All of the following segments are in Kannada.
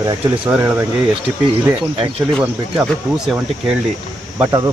ಸರ್ ಆ್ಯಕ್ಚುಲಿ ಸರ್ ಹೇಳ್ದಂಗೆ ಎಸ್ ಟಿ ಪಿ ಇದೆ. ಆ್ಯಕ್ಚುಲಿ ಬಂದುಬಿಟ್ಟು ಅದು ಟೂ ಸೆವೆಂಟಿ ಕೇಳಿ ಬಟ್ ಅದು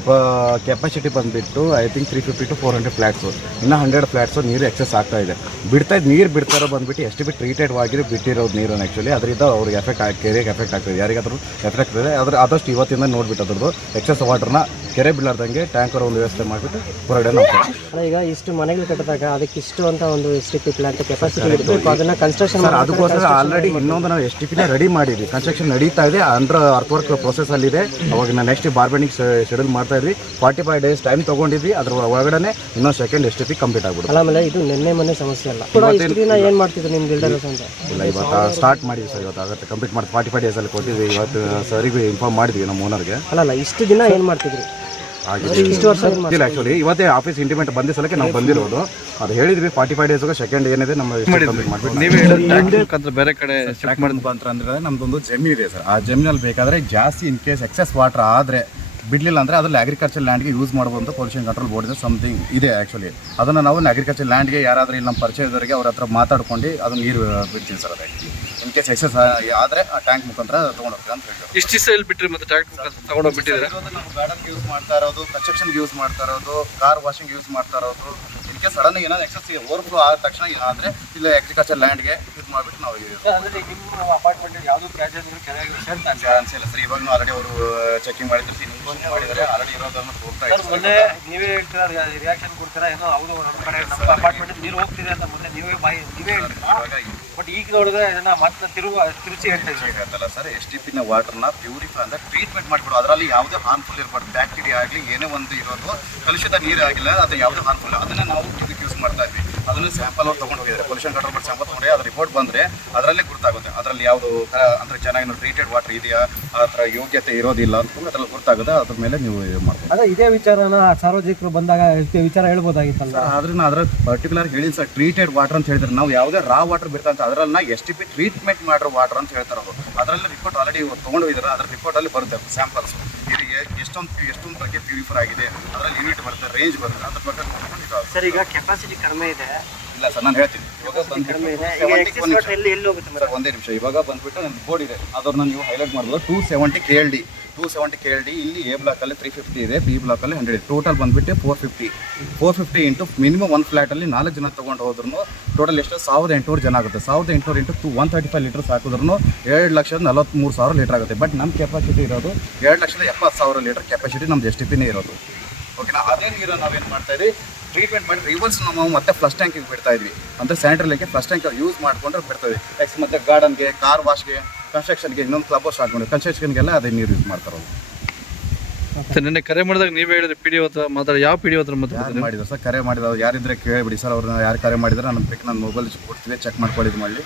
ಕೆಪಾಸಿಟಿ ಬಂದುಬಿಟ್ಟು I think three fifty to four hundred flats ಇನ್ನೂ ಹಂಡ್ರೆಡ್ ಫ್ಲ್ಯಾಟ್ಸು ನೀರು ಎಕ್ಸೆಸ್ ಆಗ್ತಾ ಇದೆ. ಬಿಡ್ತಾ ಇದ್ದು ನೀರು ಬಿಡ್ತಾರೋ ಬಂದುಬಿಟ್ಟು ಎಸ್ ಟಿ ಪಿ ಟ್ರೀಟೆಡ್ ಆಗಿ ಬಿಟ್ಟಿರೋದು ನೀರನ್ನು ಆ್ಯಕ್ಚುಲಿ ಅದರಿಂದ ಅವ್ರಿಗೆ ಎಫೆಕ್ಟ್ ಆಗಿ ಕೆರೆಗೆ ಎಫೆಕ್ಟ್ ಆಗ್ತದೆ ಯಾರಿಗಾದ್ರೂ ಎಫೆಕ್ಟ್ ಆಗ್ತದೆ ಆದರೆ ಆದಷ್ಟು ಇವತ್ತಿಂದ ನೋಡ್ಬಿಟ್ಟು ಅದ್ರದ್ದು ಎಕ್ಸೆಸ್ ವಾಟರ್ನ ಕೆರೆ ಬಿಡಲಾರ್ದಂಗೆ ಟ್ಯಾಂಕರ್ ಒಂದು ವ್ಯವಸ್ಥೆ ಮಾಡಿಬಿಟ್ಟು ಹೊರಗಡೆ ನಾವು ಅಲ್ಲ ಈಗ ಇಷ್ಟು ಮನೆಗಳು ಕಟ್ಟಿದಾಗ ಅದಕ್ಕೆ ಇಷ್ಟು ಅಂತ ಒಂದು S T P plant capacity ಇರಬೇಕು. ಅದನ್ನ ಕನ್ಸ್ಟ್ರಕ್ಷನ್ ಸರ್ ಅದಕ್ಕೋಸ್ಕರ ಆಲ್ರೆಡಿ ಇನ್ನೊಂದು ನಾವು ಎಸ್ ಟಿ ಪಿನ ರೆಡಿ ಮಾಡಿದ್ವಿ. ಕನ್ಸ್ಟ್ರಕ್ಷನ್ ನಡೀತಾ ಇದೆ. ಅಂಡರ್ ಅರ್ತ್ ವರ್ಕ್ ಪ್ರೊಸೆಸ್ ಅಲ್ಲಿದೆ ಅವಾಗ ನಾವು ನೆಕ್ಸ್ಟ್ ಬಾರ್ಬೆನಿಂಗ್ ಶೆಡ್ಯೂಲ್ ಮಾಡ್ತಾ ಇದ್ವಿ. ಫಾರ್ಟಿ ಫೈವ್ ಡೇಸ್ ಟೈಮ್ ತಗೊಂಡಿದ್ವಿ. ಅದ್ರ ಒಳಗಡೆ ಇನ್ನೊಂದು second S T P complete ಆಗ್ಬಿಡುತ್ತೆ. ಅಲ್ಲ ಆಮೇಲೆ ಇದು ನಿನ್ನೆ ಮೊನ್ನೆ ಸಮಸ್ಯೆ ಅಲ್ಲ. ಕೂಡ ಇಷ್ಟು ದಿನ ಏನು ಮಾಡ್ತಿದ್ರು ನಿಮ್ಮ ಬಿಲ್ಡರ್ಸ್ ಅಂತ? ಇಲ್ಲ ಇವತ್ತು ಸ್ಟಾರ್ಟ್ ಮಾಡಿದ್ವಿ ಸರ್ ಇವತ್ತು ಆಗುತ್ತೆ. ಕಂಪ್ಲೀಟ್ ಮಾಡಿ ಫಾರ್ಟಿ ಫೈವ್ ಡೇಸಲ್ಲಿ ಕೊಟ್ಟಿದ್ವಿ. ಇವತ್ತು ಸರಿಗೂ ಇನ್ಫಾರ್ಮ್ ಮಾಡಿದ್ವಿ ನಮ್ಮ ಓನರ್ಗೆ ಅಲ್ಲ ಇಷ್ಟು ದಿನ ಏನು ಮಾಡ್ತಿದ್ರು? ಆಗಿದೆ. ಇಲ್ಲ ಆ್ಯಕ್ಚುಲಿ ಇವತ್ತೇ ಆಫೀಸ್ ಇಂಟಿಮೆಂಟ್ ಬಂದ ಸಲಕ್ಕೆ ನಾವು ಬಂದಿರೋದು. ಅದು ಹೇಳಿದ್ವಿ ಫಾರ್ಟಿ ಫೈವ್ ಡೇಸ್ಗೆ ಸೆಕೆಂಡ್ ಏನಿದೆ ನಮ್ಮ ನೀವೇ ಹೇಳಿದ್ರೆ ಬೇರೆ ಕಡೆ ಚೆಕ್ ಮಾಡಿದ ಅಂದ್ರೆ ನಮ್ದೊಂದು ಜಮೀನ್ ಇದೆ ಸರ್ ಆ ಜಮೀನಲ್ಲಿ ಬೇಕಾದ್ರೆ ಜಾಸ್ತಿ ಇನ್ ಕೇಸ್ ಎಕ್ಸೆಸ್ ವಾಟರ್ ಆದರೆ ಬಿಡಲಿಲ್ಲ ಅಂದರೆ ಅದ್ರಲ್ಲಿ ಅಗ್ರಿಕಲ್ಚರ್ ಲ್ಯಾಂಡ್ಗೆ ಯೂಸ್ ಮಾಡ್ಬೋದು ಪೊಲ್ಯೂಷನ್ ಕಂಟ್ರೋಲ್ ಬೋರ್ಡ್ ಸಮಥಿಂಗ್ ಇದೆ ಆ್ಯಕ್ಚುಲಿ ಅದನ್ನು ನಾವು ಅಗ್ರಿಕಲ್ಚರ್ ಲ್ಯಾಂಡ್ಗೆ ಯಾರಾದರೂ ಇಲ್ಲಿ ನಮ್ಮ ಪರಿಚಯದವರಿಗೆ ಅವ್ರ ಹತ್ರ ಮಾತಾಡ್ಕೊಂಡು ಅದನ್ನು ನೀರು ಬಿಡ್ತೀವಿ ಸರ್ ಅದಕ್ಕೆ. ಇನ್ ಕೇಸ್ ಎಕ್ಸಸ್ ಆದರೆ ಆ ಟ್ಯಾಂಕ್ ಮುಖಾಂತರ ತೊಗೊಂಡು ಹೋಗ್ತೀವಿ ಅಂತ ಹೇಳ್ತಾರೆ ಇಷ್ಟು ದಿವಸ ಇಲ್ಲಿ ಬಿಟ್ರಿ ಮತ್ತೆ ಟ್ಯಾಂಕ್ ತಗೊಂಡೋಗಿ ಬಿಟ್ಟಿದ್ದೀರಾ ನಾವು ಗಾರ್ಡನ್ಗೆ ಯೂಸ್ ಮಾಡ್ತಾ ಇರೋದು ಕನ್ಸ್ಟ್ರಕ್ಷನ್ಗೆ ಯೂಸ್ ಮಾಡ್ತಾ ಇರೋದು ಕಾರ್ ವಾಷಿಂಗ್ ಯೂಸ್ ಮಾಡ್ತಾ ಇರೋದು. ಇದಕ್ಕೆ ಸಡನ್ ಏನಾದ್ರು ಎಕ್ಸಸ್ ಓವರ್ಫ್ಲೋ ಆದ ತಕ್ಷಣ ಏನಾದ್ರೆ ಇಲ್ಲ ಅಗ್ರಿಕಲ್ಚರ್ ಲ್ಯಾಂಡ್ಗೆ ಇದು ಮಾಡ್ಬಿಟ್ಟು ನಾವು ಅಂದ್ರೆ ನಿಮ್ಮ ಅಪಾರ್ಟ್ಮೆಂಟ್ ಯಾವುದು ಪ್ರಾಜೆಕ್ಟ್ ಚಾನ್ಸ್ ಇಲ್ಲ. ಸರ್ ಇವಾಗ ಆಲ್ರೆಡಿ ಅವರು ಚೆಕಿಂಗ್ ಮಾಡಿದ್ರು. ಮಾಡಿದರೆ. ಆಲ್ರೆಡಿ ಇರೋದನ್ನು ಹೋಗ್ತಾ ಇದ್ದಾರೆ ಮೊನ್ನೆ ನೀವೇ ಹೇಳ್ತೀರಾ ರಿಯಾಕ್ಷನ್ ಕೊಡ್ತೀರಾ ಏನೋ ಹೌದು ನಮ್ಮ ಕಡೆ ನಮ್ಮ ಅಪಾರ್ಟ್ಮೆಂಟ್ ನೀರು ಹೋಗ್ತಿದೆ ಅಂತ ಮೊನ್ನೆ ನೀವೇ ಬಾಯಿ ನೀವೇ ಹೇಳ್ತೀರಾ? ಬಟ್ ಈಗ ನೋಡಿದ್ರೆ ಇದನ್ನ ಮತ್ತೆ ತಿರುವು ತಿರುಚಿ ಹೇಳ್ತಾ ಇದ್ದೀವಿ ಸರ್. ಎಸ್ ಟಿ ಪಿನ ವಾಟರ್ನ ಪ್ಯೂರಿಫೈ ಅಂದ್ರೆ ಟ್ರೀಟ್ಮೆಂಟ್ ಮಾಡಿಬಿಡು ಅದರಲ್ಲಿ ಯಾವುದೇ ಹಾರ್ಮ್ಫುಲ್ ಇರಬಾರ್ದು. ಬ್ಯಾಕ್ಟೀರಿಯಾ ಆಗಲಿ ಏನೇ ಒಂದು ಇರೋದು ಕಲುಷಿತ ನೀರು ಆಗಿಲ್ಲ ಅದು ಯಾವುದೇ ಹಾರ್ಮ್ಫುಲ್ ಅದನ್ನ ನಾವು ಇದಕ್ಕೆ ಯೂಸ್ ಮಾಡ್ತಾ ಇದ್ವಿ. ಅದನ್ನು ಸ್ಯಾಂಪಲ್ ಅವ್ರು ತೊಗೊಂಡು ಹೋಗಿದ್ದಾರೆ. ಪೊಲ್ಯೂಷನ್ ಕಂಟ್ರೋಲ್ ಬೋರ್ಡ್ ಸ್ಯಾಂಪಲ್ ತೊಗೊಂಡೆ ಅದು ರಿಪೋರ್ಟ್ ಬಂದರೆ ಅದರಲ್ಲೇ ಗೊತ್ತಾಗುತ್ತೆ ಅದರಲ್ಲಿ ಯಾವುದು ಅಂದರೆ ಚೆನ್ನಾಗಿ ಟ್ರೀಟೆಡ್ ವಾಟರ್ ಇದೆಯಾ? ಆ ಥರ ಯೋಗ್ಯತೆ ಇರೋದಿಲ್ಲ ಅಂತ ಅದ್ರಲ್ಲಿ ಗೊತ್ತಾಗುತ್ತೆ ಅದ್ರ ಮೇಲೆ ನೀವು ಇದು ಮಾಡ್ಬೋದು. ಅದೇ ಇದೇ ವಿಚಾರನ ಸಾರ್ವಜನಿಕರು ಬಂದಾಗ ವಿಚಾರ ಹೇಳ್ಬೋದಾಗಿತ್ತಲ್ಲ? ಅಲ್ಲ ನಾ ಅದರ ಪರ್ಟಿಕ್ಯುಲರ್ ಹೇಳಿ ಸರ್. ಟ್ರೀಟೆಡ್ ವಾಟರ್ ಅಂತ ಹೇಳಿದ್ರೆ ನಾವು ಯಾವುದೇ ರಾ ವಾಟರ್ ಬಿಡ್ತಾ ಅಂತ ಅದರನ್ನ ಎಸ್ ಟಿ ಪಿ ಟ್ರೀಟ್ಮೆಂಟ್ ಮಾಡಿರೋ ವಾಟರ್ ಅಂತ ಹೇಳ್ತಾರೆ ಅವರು. ಅದರಲ್ಲಿ ರಿಪೋರ್ಟ್ ಆಲ್ರೆಡಿ ತೊಗೊಂಡು ಹೋಗಿದ್ದಾರೆ. ಅದ್ರ ರಿಪೋರ್ಟ್ ಅಲ್ಲಿ ಬರುತ್ತೆ ಸ್ಯಾಂಪಲ್ಸ್ ಎಷ್ಟೊಂದು ಎಷ್ಟೊಂದು ಬಗ್ಗೆ ಪ್ಯೂರಿಫೈ ಆಗಿದೆ ಅದರಲ್ಲಿ ಯೂನಿಟ್ ಬರುತ್ತೆ ರೇಂಜ್ ಬರುತ್ತೆ ಅದ್ರ ನೋಡ್ಕೊಂಡು ಇದು ಸರ್ ಈಗ ಕೆಪಾಸಿಟಿ ಕಡಿಮೆ ಇದೆ. ಇಲ್ಲ ಸರ್ ನಾನು ಹೇಳ್ತೀನಿ. ಇವಾಗ ಬಂದ್ಬಿಟ್ಟು ಈಗ 70 ಎಕ್ಸಿಸ್ ಒಂದ್ ನಿಮಿಷ. ಎಲ್ಲಿ ಎಲ್ಲಿ ಹೋಗುತ್ತೆ ಸರ್ ಒಂದೇ ನಿಮಿಷ. ಇವಾಗ ಬಂದ್ಬಿಟ್ಟು ನನ್ನ ಬೋರ್ಡ್ ಇದೆ. ಅದನ್ನ ನೀವು ಹೈಲೈಟ್ ಮಾಡಬಹುದು two seventy K L D two seventy K L D ಇಲ್ಲಿ ಎ ಬ್ಲಾಕಲ್ಲಿ ತ್ರೀ ಫಿಫ್ಟಿ ಇದೆ ಬಿ ಬ್ಲಾಕಲ್ಲಿ ಹಂಡ್ರೆಡ್ ಟೋಟಲ್ ಬಂದುಬಿಟ್ಟು four fifty four fifty into minimum ಒಂದು ಫ್ಲಾಟಲ್ಲಿ ನಾಲ್ಕು ಜನ ತೊಗೊಂಡು ಹೋದ್ರು ಟೋಟಲ್ ಎಷ್ಟು? ಸಾವಿರದ ಎಂಟುನೂರು ಜನ ಆಗುತ್ತೆ. ಸಾವಿರದ ಎಂಟುನೂರು into two one thirty five litres ಹಾಕಿದ್ರು ಎರಡು ಲಕ್ಷದ ನಲವತ್ತ್ಮೂರು ಸಾವಿರ ಲೀಟರ್ ಆಗುತ್ತೆ. ಬಟ್ ನಮ್ಮ ಕೆಪಾಸಿಟಿ ಇರೋದು ಎರಡು ಲಕ್ಷದ ಎಪ್ಪತ್ತು ಸಾವಿರ ಲೀಟರ್ ಕೆಪಾಸಿಟಿ ನಮ್ದು ಎಸ್ ಪಿನೇ ಇರೋದು. ಓಕೆನಾ ಅದೇ ನೀರನ್ನು ನಾವೇನು ಮಾಡ್ತಾ ಇದ್ವಿ? ಟ್ರೀಟ್ಮೆಂಟ್ ಮಾಡಿ ರಿವರ್ಸ್ ನಾವು ಮತ್ತೆ ಫ್ಲಶ್ ಟ್ಯಾಂಕಿಗೆ ಬಿಡ್ತಾ ಇದ್ವಿ. ಅಂದರೆ ಸ್ಯಾನಿಟರಿಲಿಕ್ಕೆ ಫ್ಲಶ್ ಟ್ಯಾಂಕ್ ಯೂಸ್ ಮಾಡಿಕೊಂಡ್ರೆ ಬಿಡ್ತಾ ಇದ್ವಿ. ನೆಕ್ಸ್ಟ್ ಮತ್ತೆ ಗಾರ್ಡನ್ಗೆ ಕಾರ್ ವಾಶ್ಗೆ ಕನ್ಸ್ಟ್ರಕ್ಷನ್ಗೆ ಇನ್ನೊಂದು ಕ್ಲಬ್ ಹೌಸ್ ಹಾಕೊಂಡು ಕನ್ಸ್ಟ್ರಕ್ಷನ್ಗೆಲ್ಲ ಅದೇ ನೀರು ಯೂಸ್ ಮಾಡ್ತಾರೆ ಅವರು. ಮತ್ತೆ ನಿನ್ನೆ ಕರೆ ಮಾಡಿದಾಗ ನೀವೇ ಹೇಳಿದ್ರೆ ಪಿ ಡಿ ಹತ್ರ ಮಾತಾಡಿ ಯಾವ ಪಿ ಡಿ ಹತ್ರ ಯಾರು ಮಾತಾಡಿದ್ರಿ ಮಾಡಿದ್ರು ಸರ್? ಕರೆ ಮಾಡಿದ್ರು ಯಾರಿದ್ರೆ ಕೇಳಿಬಿಡಿ ಸರ್ ಅವ್ರನ್ನ ಯಾರು ಕರೆ ಮಾಡಿದ್ರೆ ನನ್ನ ಬೇಕು ನನ್ನ ಮೊಬೈಲ್ ಕೊಡ್ತಿದ್ದೆ ಚೆಕ್ ಮಾಡ್ಕೊಳ್ಳಿ ಇದು ಮಾಡಲಿ